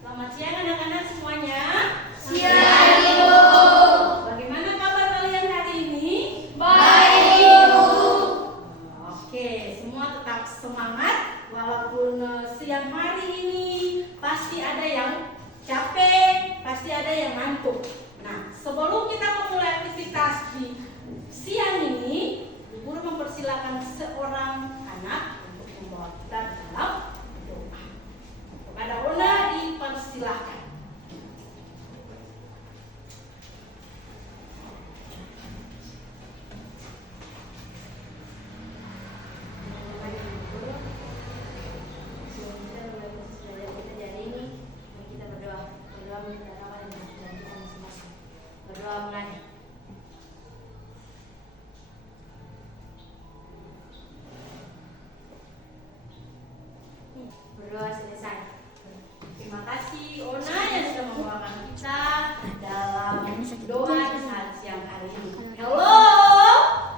Selamat siang anak-anak semuanya. Siang, Ibu. Bagaimana kabar kalian hari ini? Baik, Ibu. Oke, semua tetap semangat walaupun siang hari ini pasti ada yang capek, pasti ada yang ngantuk. Nah, sebelum kita memulai aktivitas di siang ini, Ibu guru mempersilakan seorang anak untuk membawa kita dalam doa. Kepada Ona dipersilahkan. Berdoa selesai. Terima kasih Ona yang sudah membawakan kita dalam doa di saat siang hari ini. Halo.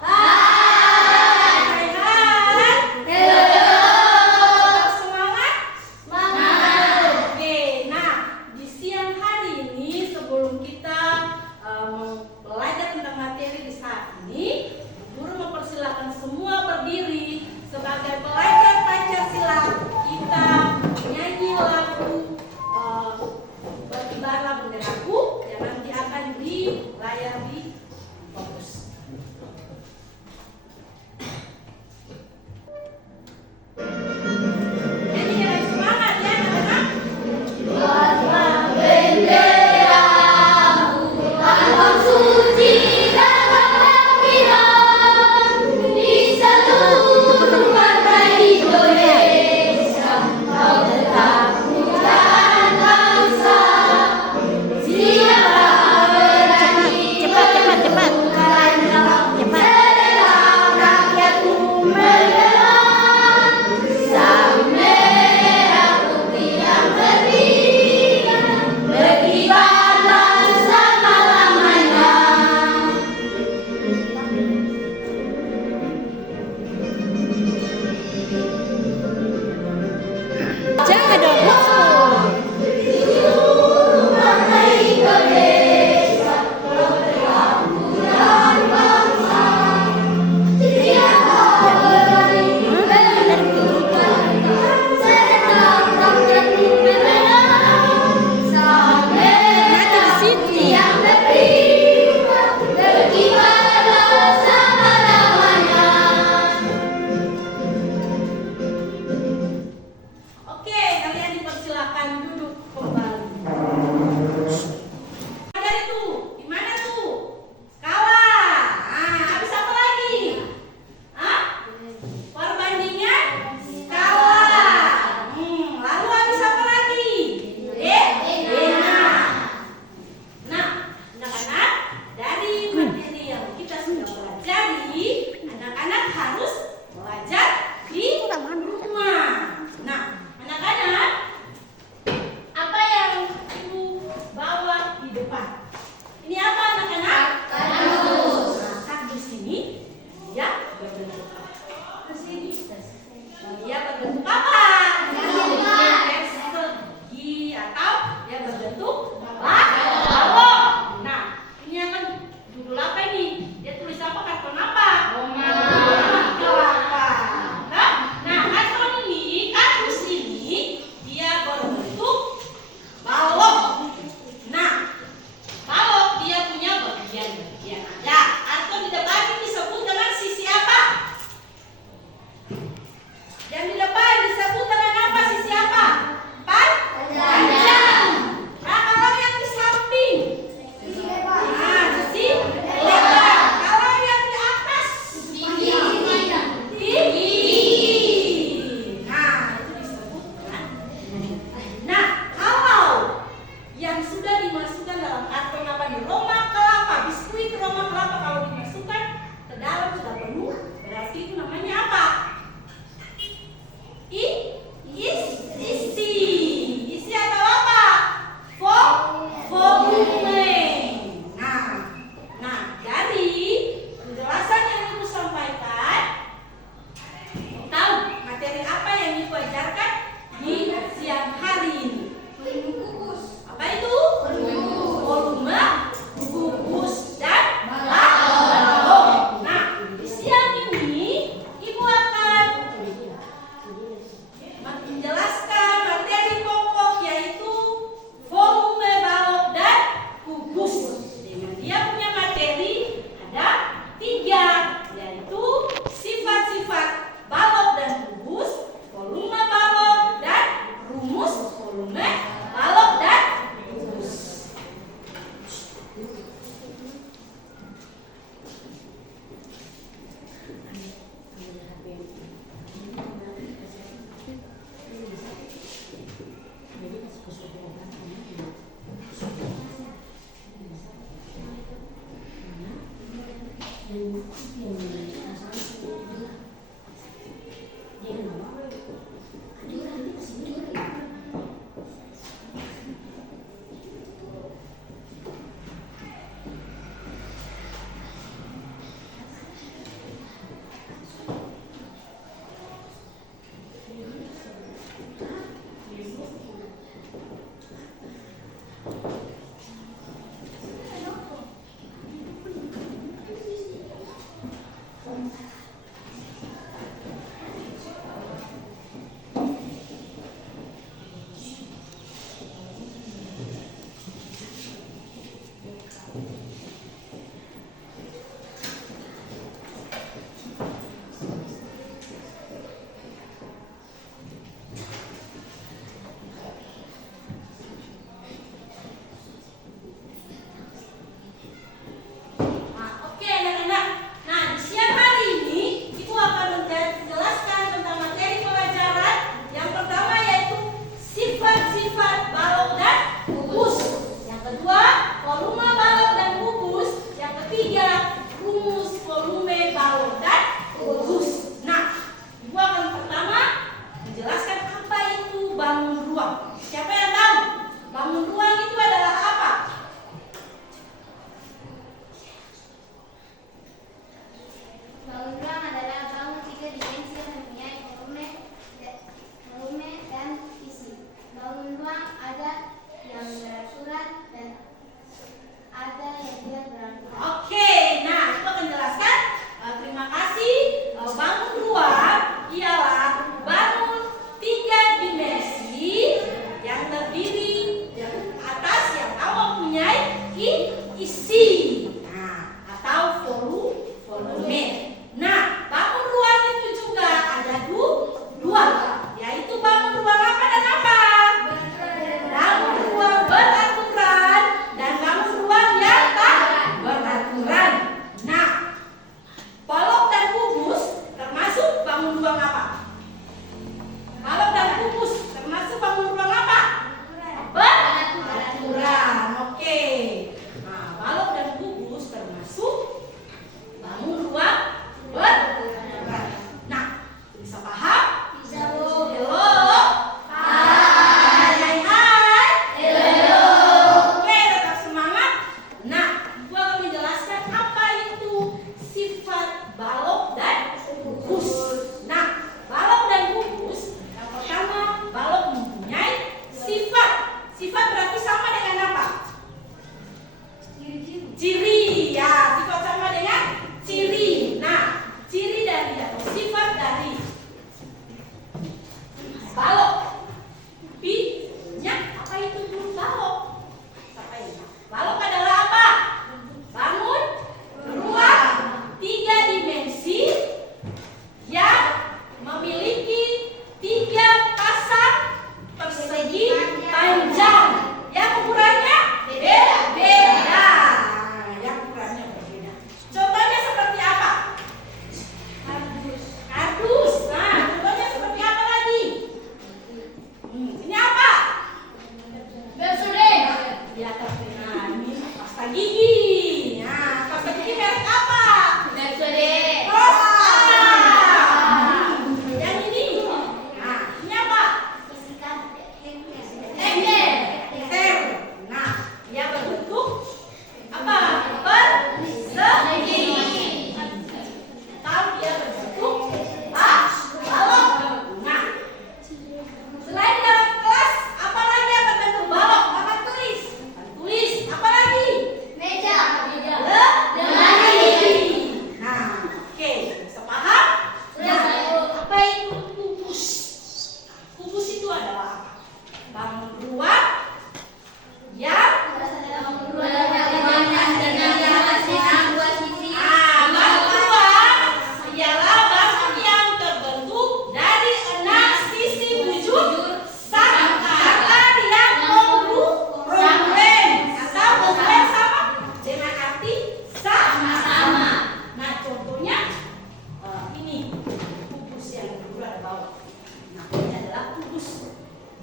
Hai. Tetap semangat? Semangat. Oke, nah di siang hari ini sebelum kita belajar tentang materi di saat ini, guru mempersilahkan semua berdiri sebagai pelajar Pancasila. Kita menyanyi lagu Berkibarlah Benderaku yang nanti akan di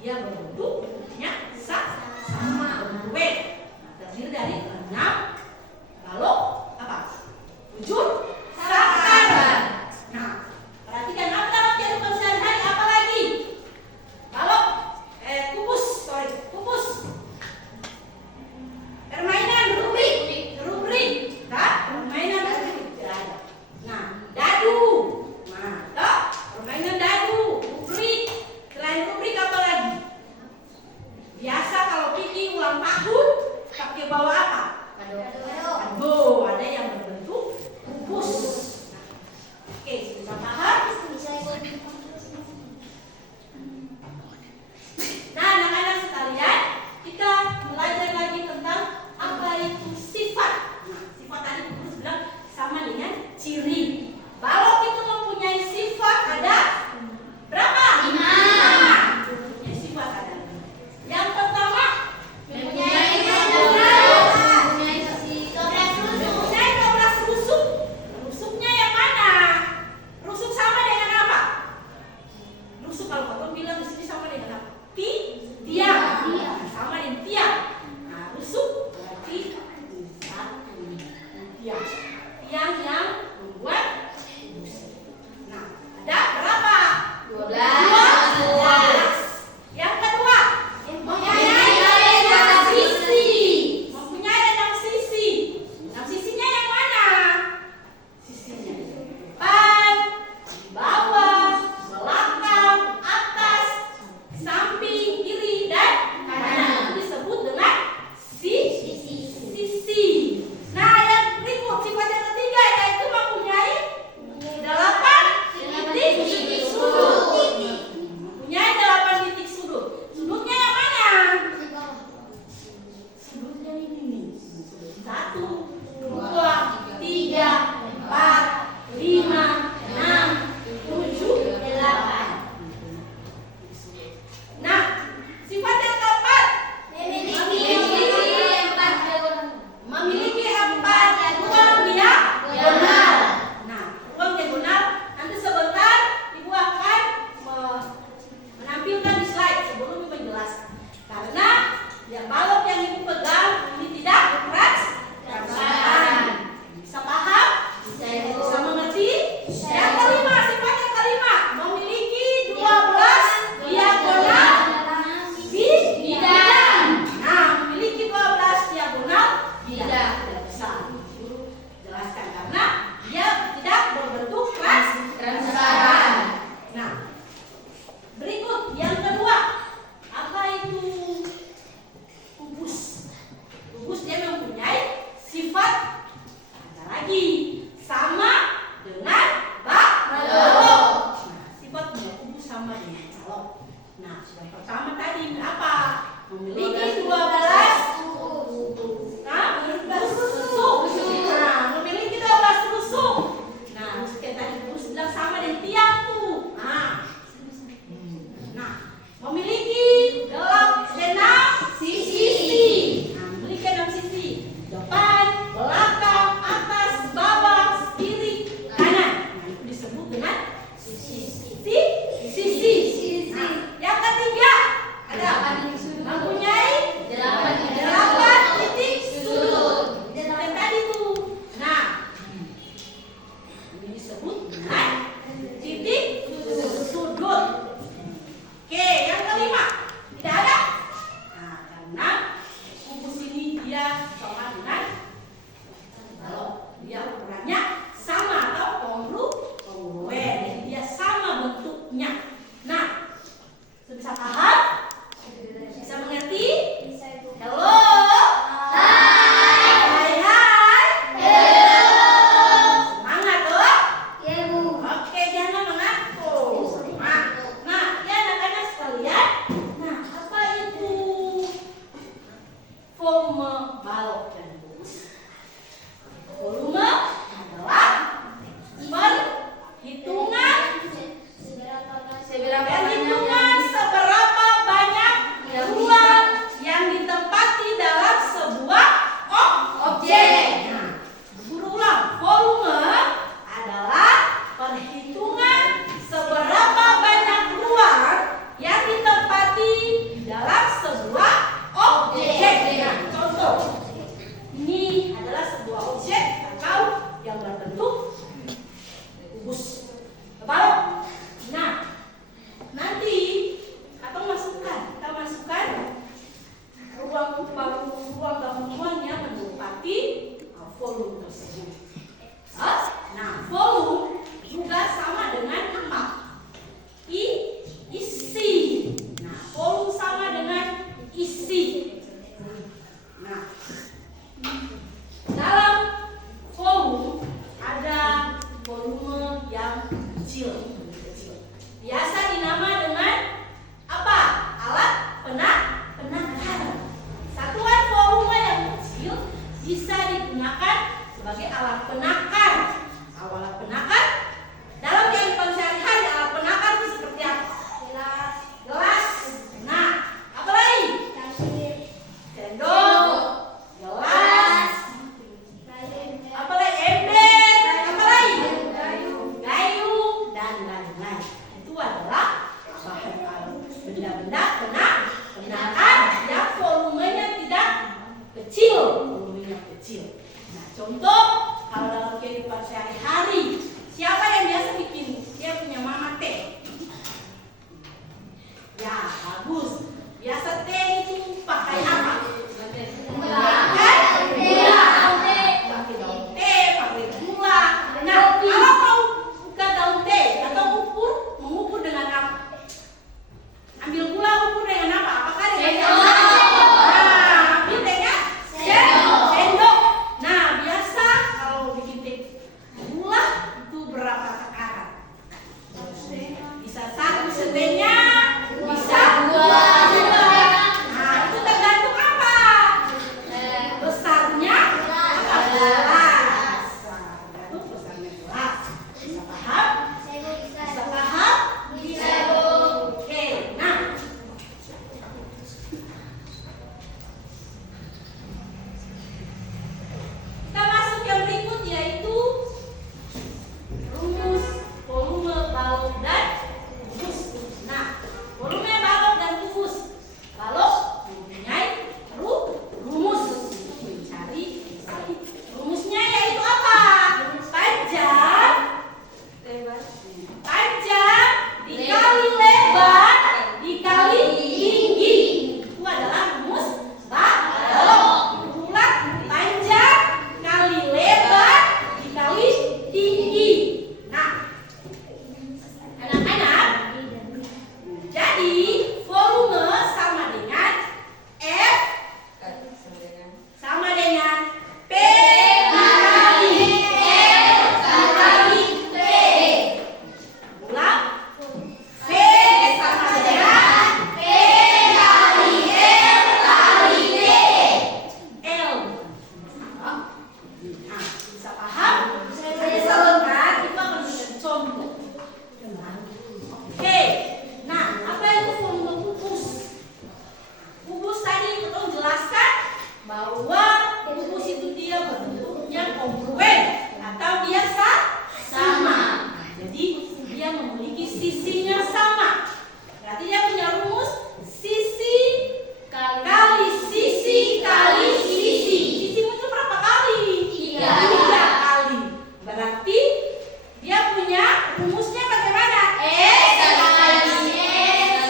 dia berbentuknya sama, W. Nah, terdiri dari 6 lalu apa? 7 sakaran. Nah, perhatikan apa dalam kehidupan sehari-hari apa lagi? Balok, kupus. Permainan rubrik, tak? Permainan rubrik tidak ada. Nah, dadu. Nah, tak? Permainan dadu, rubrik. Selain rubrik apa lagi? Biasa kalau Kiki ulang tahun pakai bawa apa? Kado. Ada yang berbentuk kubus. Nah, oke, sudah paham? Nah, anak-anak sekalian, kita belajar lagi tentang apa itu sifat. Nah, sifat tadi Guru bilang sama dengan ciri. Balok itu mempunyai sifat ada berapa? 5. Mempunyai sifat ada 5. Yang pertama, mempunyai 12 rusuk. Rusuknya yang mana? Rusuk sama dengan apa? Rusuk kalau Bapak bilang di sini sama dengan apa? Tiang. Sama dengan tiang. Nah, rusuk berarti tiang. Tiang yang membuat kubus. Nah, ada berapa? 12. Yang kedua, mempunyai 6 sisi. Mempunyai 6 sisi. 6 sisinya yang mana? Sisinya di depan, di bawah, belakang, atas, samping, kiri, dan kanan. Itu disebut dengan sisi. Nah, yang berikut sifat yang ketiga yaitu mempunyai 8 titik sudut. Mempunyai 8 titik sudut. Sudutnya yang mana? Sudutnya ini nih. 1, 2, 3, 4, 5, 6, 7, 8. Nah, sifat yang keempat memiliki 4 ruang diagonal. Nah, ruang diagonal nanti sebentar Ibu akan menampilkan di slide sebelum Ibu menjelaskan. Karena ya balok yang Ibu pegang ini tidak transparan. Bisa paham? Bisa mengerti? Yang kelima, sifat yang kelima memiliki 12 diagonal bidang. Nah, memiliki 12 diagonal bidang. Tidak bisa Ibu jelaskan karena dia tidak berbentuk transparan. Nah, berikut yang kedua, apa itu kubus? Kubus dia mempunyai sifat ada lagi sama dengan balok. Nah, sifat punya kubus sama dengan balok. Nah, yang pertama tadi apa? Memiliki 12 rusuk. Nah, memiliki 12 rusuk. Nah, rusuk yang tadi Guru bilang sama dengan tiang tuh. Nah, memiliki 6 sisi. Nah, memiliki 6 sisi. Depan, belakang, atas, bawah, kiri, kanan. Nah, itu disebut dengan sisi. Nah, yang ketiga ada mempunyai benda-benda kenakan yang volumenya tidak kecil, Nah, contoh kalau dalam kehidupan sehari-hari, siapa yang biasa bikin? Dia punya mama teh. Ya, bagus. Biasa teh itu pakai apa? Pakai daun teh, pakai gula. Nah, kalau mau buka daun teh atau mengukur dengan apa? Ambil gula, ukur dengan apa? Apakah dengan nah, ambil tehnya sendok. Nah, biasa kalau bikin teh gula itu berapa takaran? Bisa 1 setengah, bisa 2. Nah, itu tergantung apa? Besarnya 14. Tergantung besarnya 14. Bisa paham? Bisa paham? Oke, nah. Kita masuk yang berikut yaitu rumus volume balok dan kubus. Nah, volume balok dan kubus. Balok mempunyai rumus. Mencari rumusnya yaitu apa? Panjang dikali lebar dikali tinggi. Itu adalah rumus balok. Ulang, panjang kali lebar dikali tinggi. Nah, anak-anak, jadi volume sama dengan F sama dengan P kali L kali T. Ulang, V sama dengan P kali L kali T. L. Nah, bisa paham? Bisa kan? Itu akan menjadi contoh. Oke. Nah, apa itu volume kubus? Kubus tadi kita jelaskan bahwa kubus itu dia bentuknya kongruen atau dia sama. Jadi dia memiliki sisinya sama. Berarti dia punya rumus sisi kali sisi kali sisi. Sisi muncul berapa kali? 3 kali. Berarti dia punya rumusnya bagaimana? S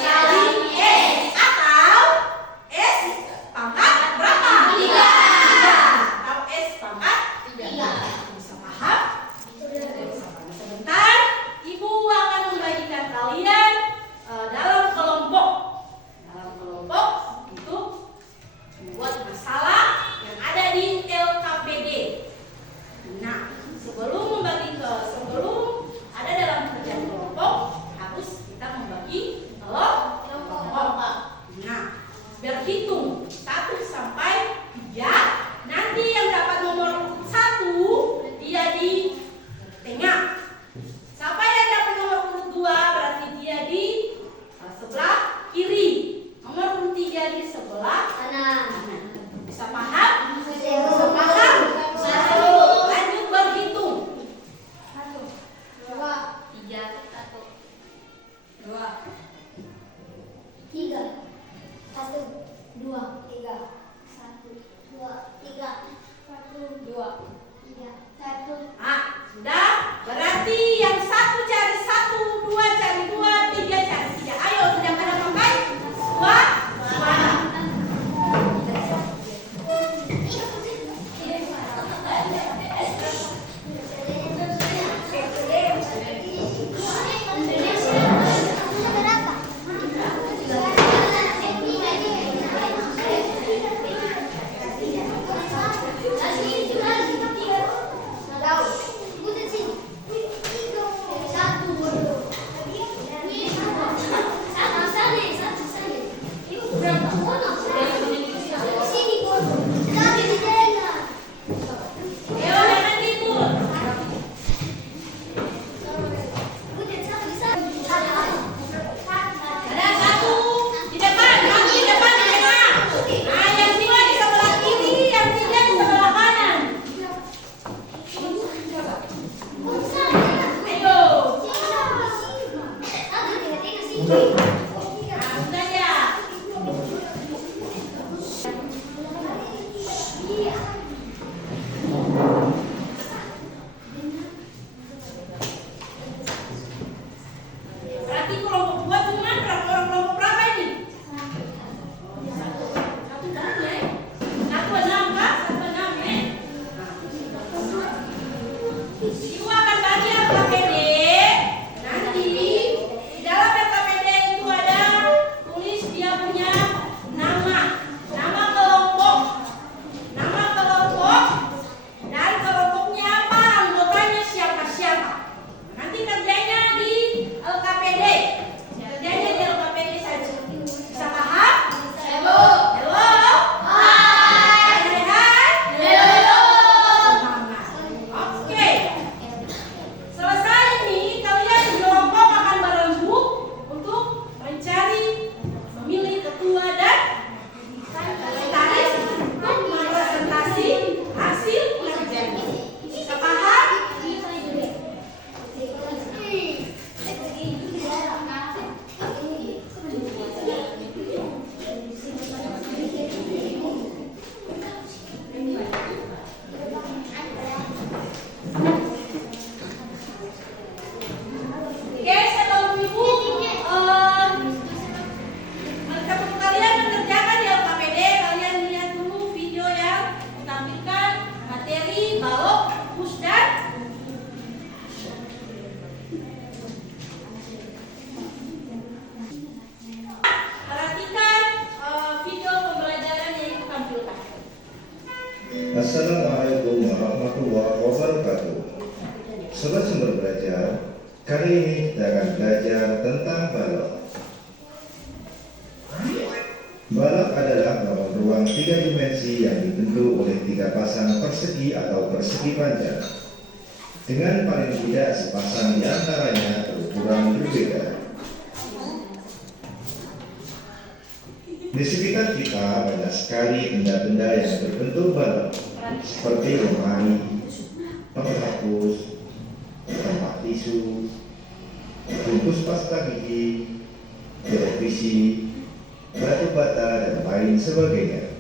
kali S atau S pangkat berapa? 3. Atau S pangkat 3. Bisa paham? Sebentar, Ibu akan membagikan kalian dalam kelompok. Dalam kelompok itu membuat masalah yang ada di LKPD. Nah, sebelum ada dalam kerjaan kelompok, harus kita membagi kelompok. Nah, berhitung 1 sampai 3. Nanti yang dapat nomor 1 dia di tengah. Siapa yang dapat nomor urut 2 berarti dia di sebelah kiri. Nomor urut 3 di sebelah kanan. Bisa paham? Bisa paham? Lanjut berhitung. 1. Sudah? Berarti yang 1 cari 1, 2 cari 2, 3 cari 3. Ayo, sudah pada pakai? 2. Assalamualaikum warahmatullahi wabarakatuh. Sobat Sumber Belajar, kali ini kita akan belajar tentang balok. Balok adalah bangun ruang 3 dimensi yang dibentuk oleh 3 pasang persegi atau persegi panjang, dengan paling tidak sepasang di antaranya berukuran berbeda. Di sekitar kita banyak sekali benda-benda yang berbentuk balok, seperti lemari, penghapus, tempat tisu, bungkus pasta gigi, televisi, batu bata, dan lain sebagainya.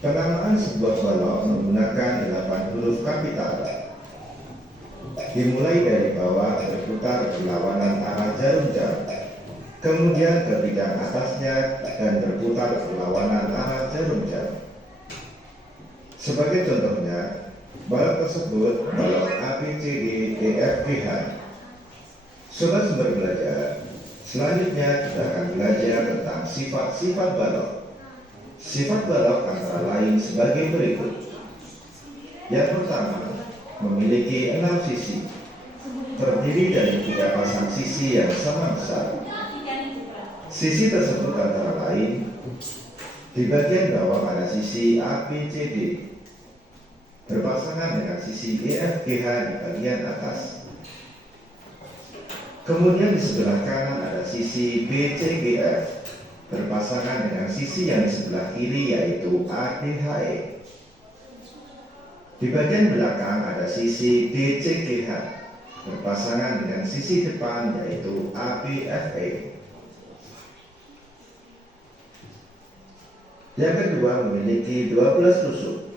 Penamaan sebuah balok menggunakan 8 huruf kapital. Dimulai dari bawah berputar berlawanan arah jarum jam, kemudian ke bidang atasnya dan berputar berlawanan arah jarum jam. Sebagai contohnya, balok tersebut balok ABCD EFGH. Sobat Sumber Belajar, selanjutnya kita akan belajar tentang sifat-sifat balok. Sifat balok antara lain sebagai berikut. Yang pertama, memiliki 6 sisi, terdiri dari 3 pasang sisi yang sama besar. Sisi tersebut antara lain, di bagian bawah ada sisi ABCD berpasangan dengan sisi EFGH di bagian atas. Kemudian di sebelah kanan ada sisi BCGF berpasangan dengan sisi yang di sebelah kiri yaitu ADHE. Di bagian belakang ada sisi DCGH berpasangan dengan sisi depan yaitu ABFE. Yang kedua, memiliki 12 rusuk.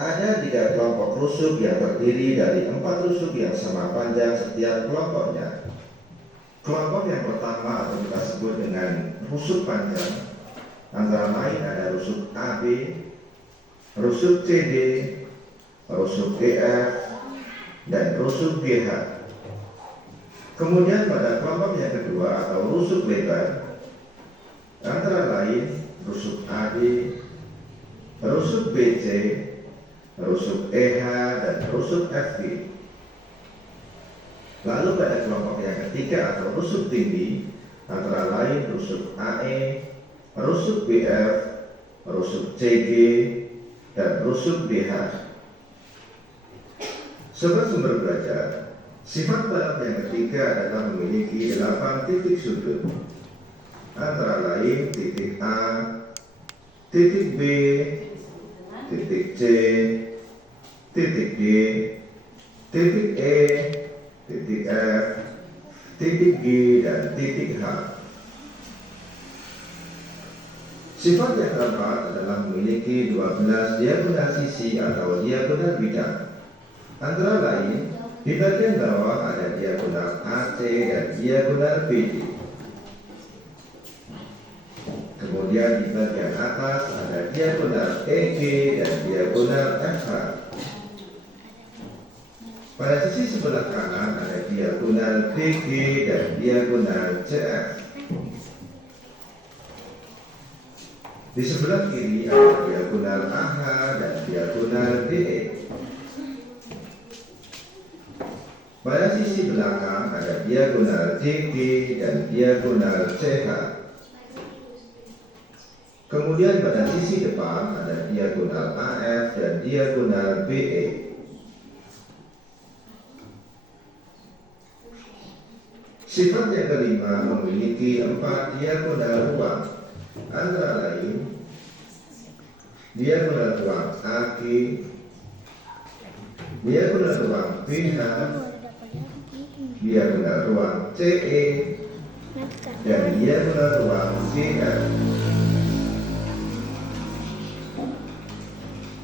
Ada 3 kelompok rusuk yang terdiri dari 4 rusuk yang sama panjang setiap kelompoknya. Kelompok yang pertama atau kita sebut dengan rusuk panjang antara lain ada rusuk AB, rusuk CD, rusuk EF, dan rusuk GH. Kemudian pada kelompok yang kedua atau rusuk lebar antara lain rusuk AD, rusuk BC, rusuk EH, dan rusuk FG. Lalu pada kelompok yang ketiga atau rusuk tinggi antara lain rusuk AE, rusuk BF, rusuk CG, dan rusuk BH. Sobat Sumber Belajar, sifat balok yang ketiga adalah memiliki 8 titik sudut antara lain titik A, titik B, titik C, titik D, titik E, titik F, titik G, dan titik H. Sifat yang keempat adalah memiliki 12 diagonal sisi atau diagonal bidang. Antara lain, di bagian bawah ada diagonal AC dan diagonal BD. Kemudian di bagian atas ada diagonal EG dan diagonal FH. Pada sisi sebelah kanan ada diagonal DG dan diagonal CF. Di sebelah kiri ada diagonal AH dan diagonal DE. Pada sisi belakang ada diagonal DG dan diagonal CH. Kemudian pada sisi depan ada diagonal AF dan diagonal BE. Sifat yang kelima memiliki 4 diagonal ruang, antara lain diagonal ruang AG, diagonal ruang BH, diagonal ruang CE, dan diagonal ruang CF.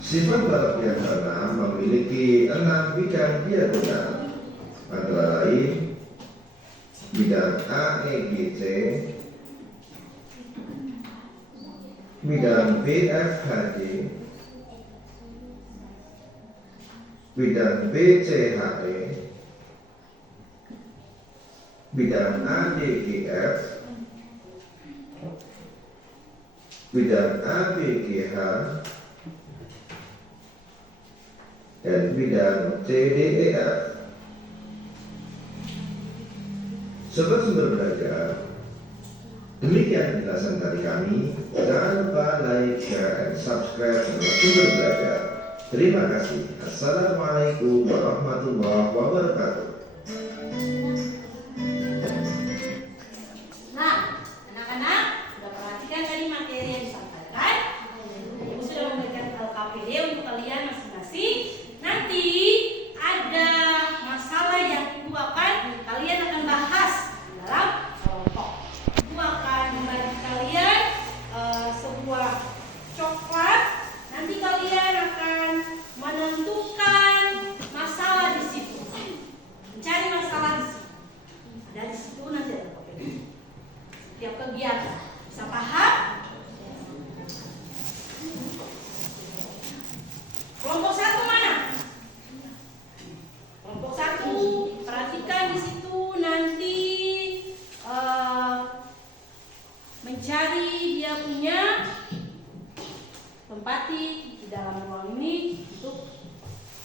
Sifat balok yang keenam memiliki 6 bidang diagonal, antara lain bidang AEGC, bidang BFHJ, bidang BCHE, bidang ADGF, bidang ABGH, dan bidang CDEF. Sobat Sumber Belajar, demikian penjelasan dari kami. Jangan lupa like, share, dan subscribe channel Sumber Belajar. Terima kasih. Assalamualaikum warahmatullahi wabarakatuh. Nah, anak-anak sudah perhatikan tadi materi yang disampaikan. Ibu sudah memberikan LKPD untuk kalian masing-masing. Nanti ada masalah yang ibu kalian akan bahas dalam kelompok. Ibu akan membagi kalian sebuah coklat. Nanti kalian akan menentukan masalah di situ. Mencari masalah di situ. Ada di situ nanti ada LKPD. Setiap kegiatan bisa paham? Kelompok 1 mana? Kelompok 1 perhatikan di situ nanti mencari dia punya tempati di dalam ruang ini untuk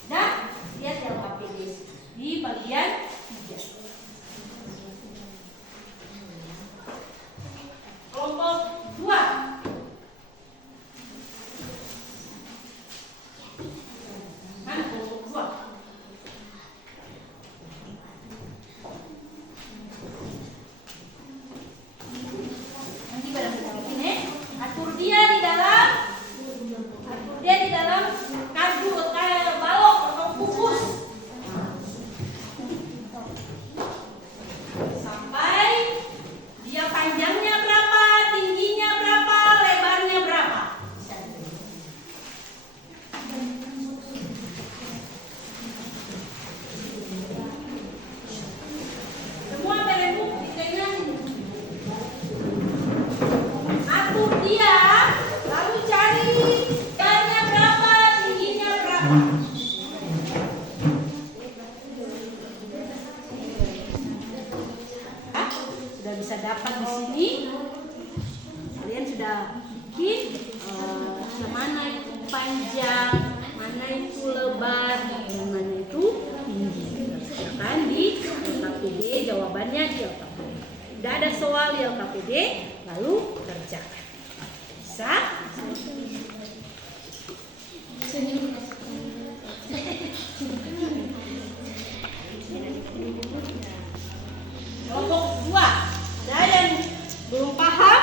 dan lihat LKPD di bagian 3. Kelompok 2 mana kelompok 2? Nanti barang ini atur dia di dalam kardus kayak balok atau kukus sampai dia panjangnya berapa, tingginya berapa, lebarnya berapa. Semua berebut dikayanya atur dia, lalu cari lebarnya berapa, tingginya berapa. Sudah bisa dapat di sini. Kalian sudah bikin mana itu panjang, mana itu lebar, dan mana itu tinggi. Kan di LKPD jawabannya di LKPD. Tidak ada soal di LKPD, lalu kerjakan. Bisa? Kelompok 2 ada yang belum paham?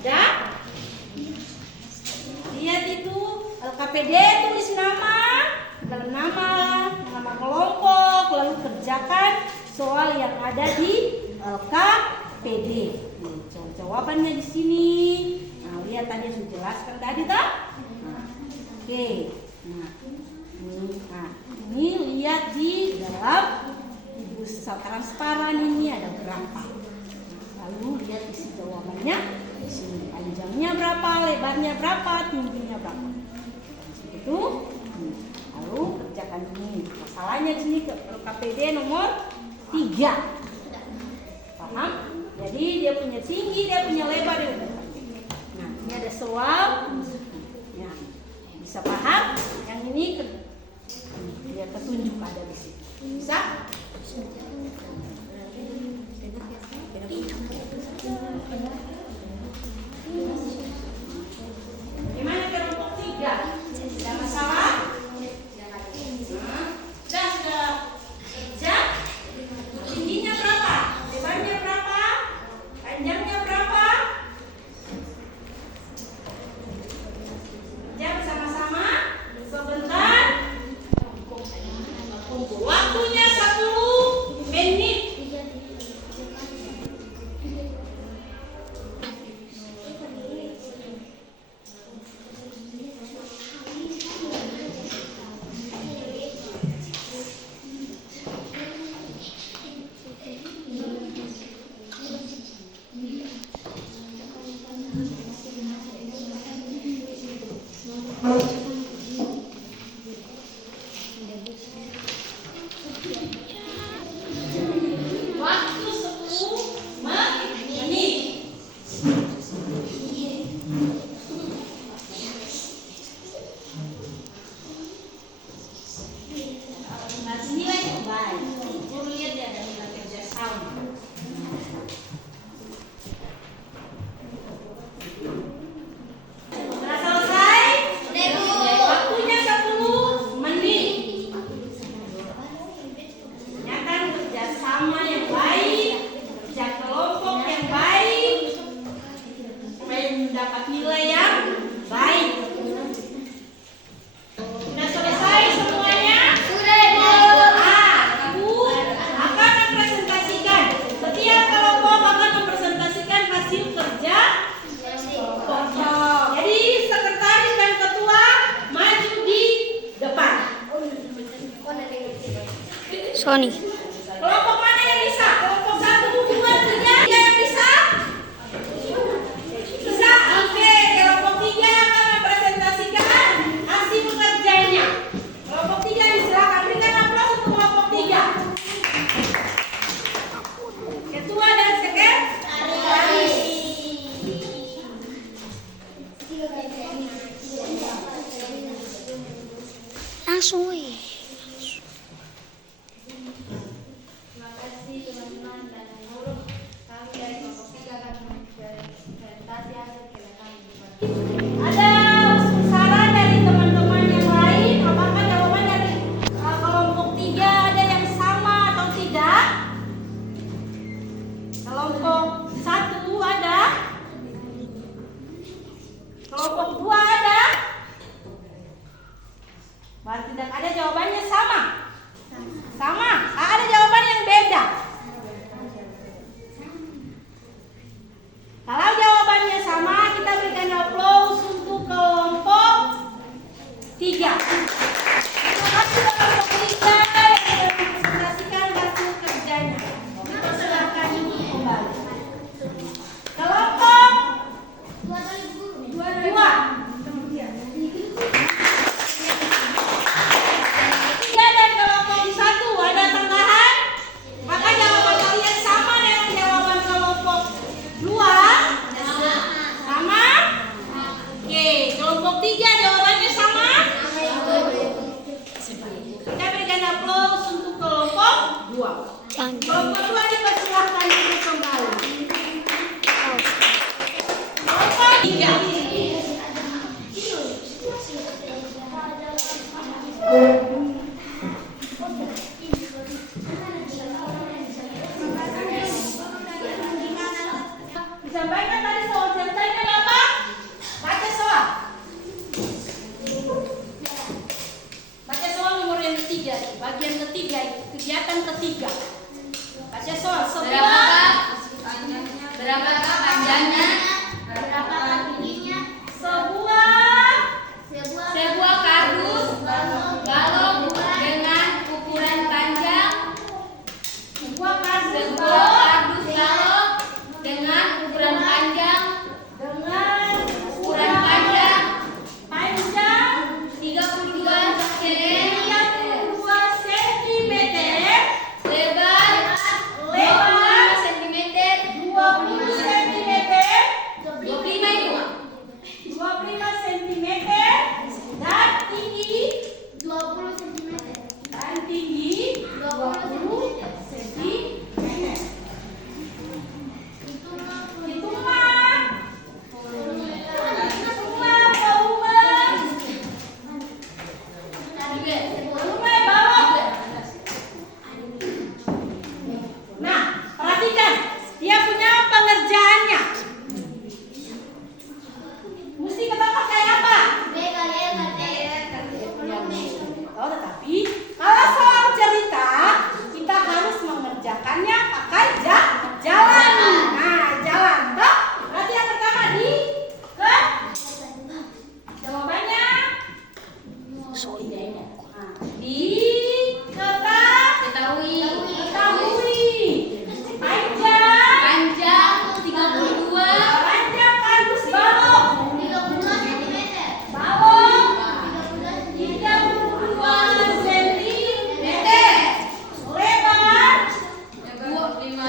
Ada? Lihat itu LKPD, tulis nama, dalam nama kelompok, lalu kerjakan soal yang ada di LKPD. Jawabannya di sini. Nah, lihat tadi sudah jelaskan tadi tak? Nah, oke. Nah, ini lihat di dalam transparan ini ada berapa. Lalu lihat isi jawabannya di sini. Panjangnya berapa, lebarnya berapa, tingginya berapa. Itu. Lalu kerjakan ini. Masalahnya di sini KPD nomor 3. Paham? Jadi dia punya tinggi, dia punya lebar, dia punya panjang. Nah, ini ada soal. Ya, bisa paham? Yang ini dia petunjuk ada di sini. Bisa? Gimana kelompok 3? Ada masalah? Sudah kerja? Tingginya berapa? Lebarnya berapa? Panjangnya berapa? Kerja bersama-sama sebentar. Waktunya 10 sama yang baik, kerja kelompok yang baik, supaya mendapat nilai yang baik. Sudah selesai semuanya? Sudah, Bu. Ibu akan mempresentasikan. Setiap kelompok akan mempresentasikan hasil kerja kelompok. Jadi sekretaris dan ketua maju di depan. Sony. Kelompok mana yang bisa? Kelompok 1, 2, 3 yang bisa? Bisa? Oke, kelompok 3 akan mempresentasikan hasil kerjanya. Kelompok 3 disilakan, berikan aplaus untuk kelompok 3. Ketua dan sekretaris. Langsung, weh. Terima kasih teman-teman dan guru. Kami dari kelompok 3 akan mempresentasi hasil kerja kami. Ada saran dari teman-teman yang lain? Apakah jawaban dari kelompok 3 ada yang sama atau tidak? Kelompok 1 ada? Kelompok 2 ada? Bahwa tidak ada, jawabannya sama. Sama, ada jawaban yang beda. Kalau jawabannya sama, kita berikan aplaus untuk kelompok 3. Terima kasih kelompok 3 yang mempresentasikan hasil kerjanya. Kita silakan kembali. Kelompok 2. Tiga dan kelompok 1 ada tambahan? Maka jawaban kalian sama dengan jawaban kelompok 2? Sama? Oke, kelompok 3 jawabannya sama? Kita berikan aplaus untuk kelompok 2. Kelompok 2 dipersilahkan untuk kembali. Kelompok 3. Disampaikan tadi soal ceritanya apa? Baca soal. Baca soal nomor yang ketiga, bagian ketiga, kegiatan ketiga. Baca soal. Berapakah panjangnya? Berapa tingginya? Sebuah kardus balok dengan ukuran panjang. Sebuah kardus Sebuah kardus balok dengan ukuran panjang. dengan Ukuran panjang panjang 32 cm, 32 cm, lebar lebar 20 cm, 20 cm, 25 itu. 25 cm, dan tinggi 20 cm. 20 cm. Hitunglah volume balok. Nah, perhatikan, dia punya pengerjaannya. Mesti kita pakai apa? Oh, tetapi kalau soal cerita kita harus mengerjakannya pakai jalan. Nah, jalan. Toh, berarti yang pertama di ke jawabannya. Nah, di Ketahui ketahui panjang panjang 32 panjang kardus balok 32 cm. balok 32 cm, lebar 25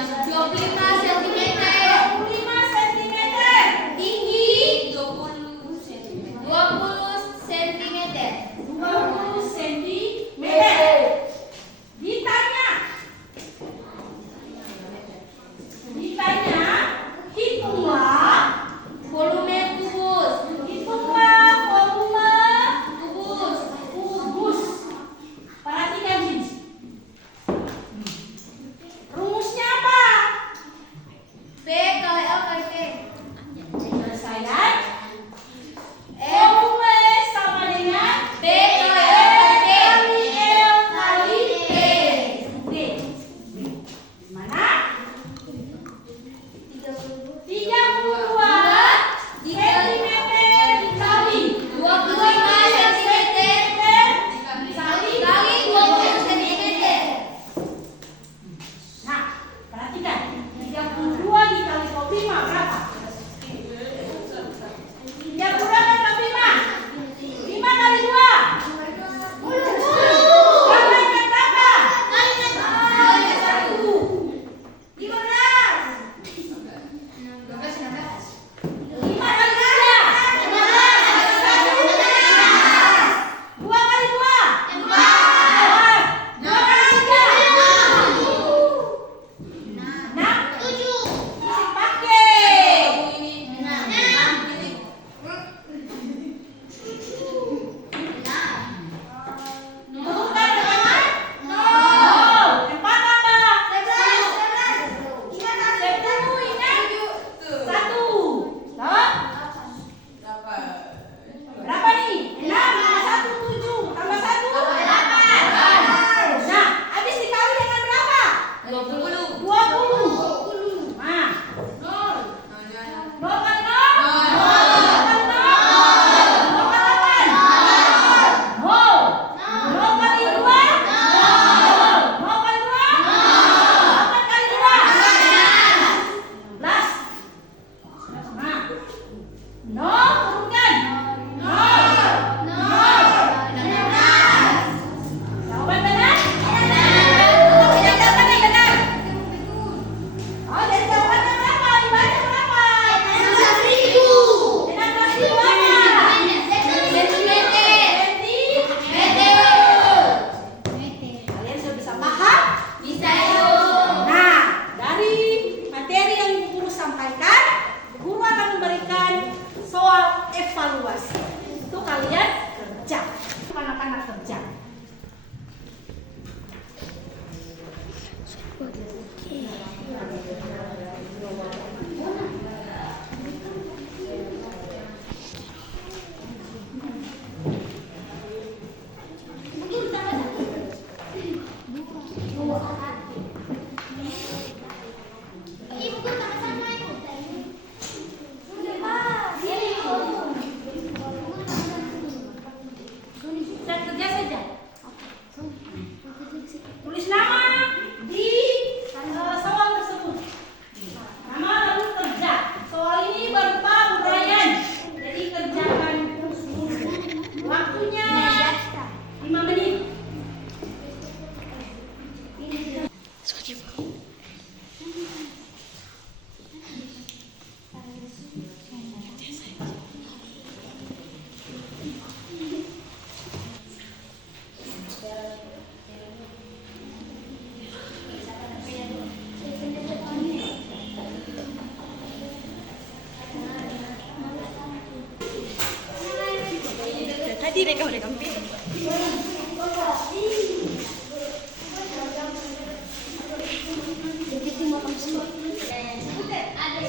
Ada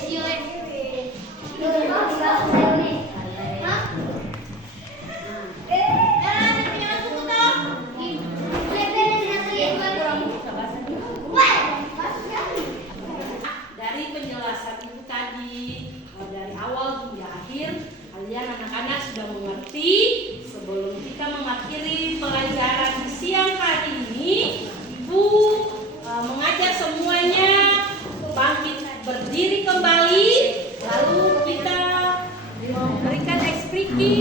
siapa? Dari penjelasan ibu tadi, dari awal hingga akhir, kalian anak-anak sudah mengerti. Sebelum kita mengakhiri pelajaran di siang hari ini, ibu mengajak semuanya bangkit berdiri kembali, lalu kita memberikan ekspresi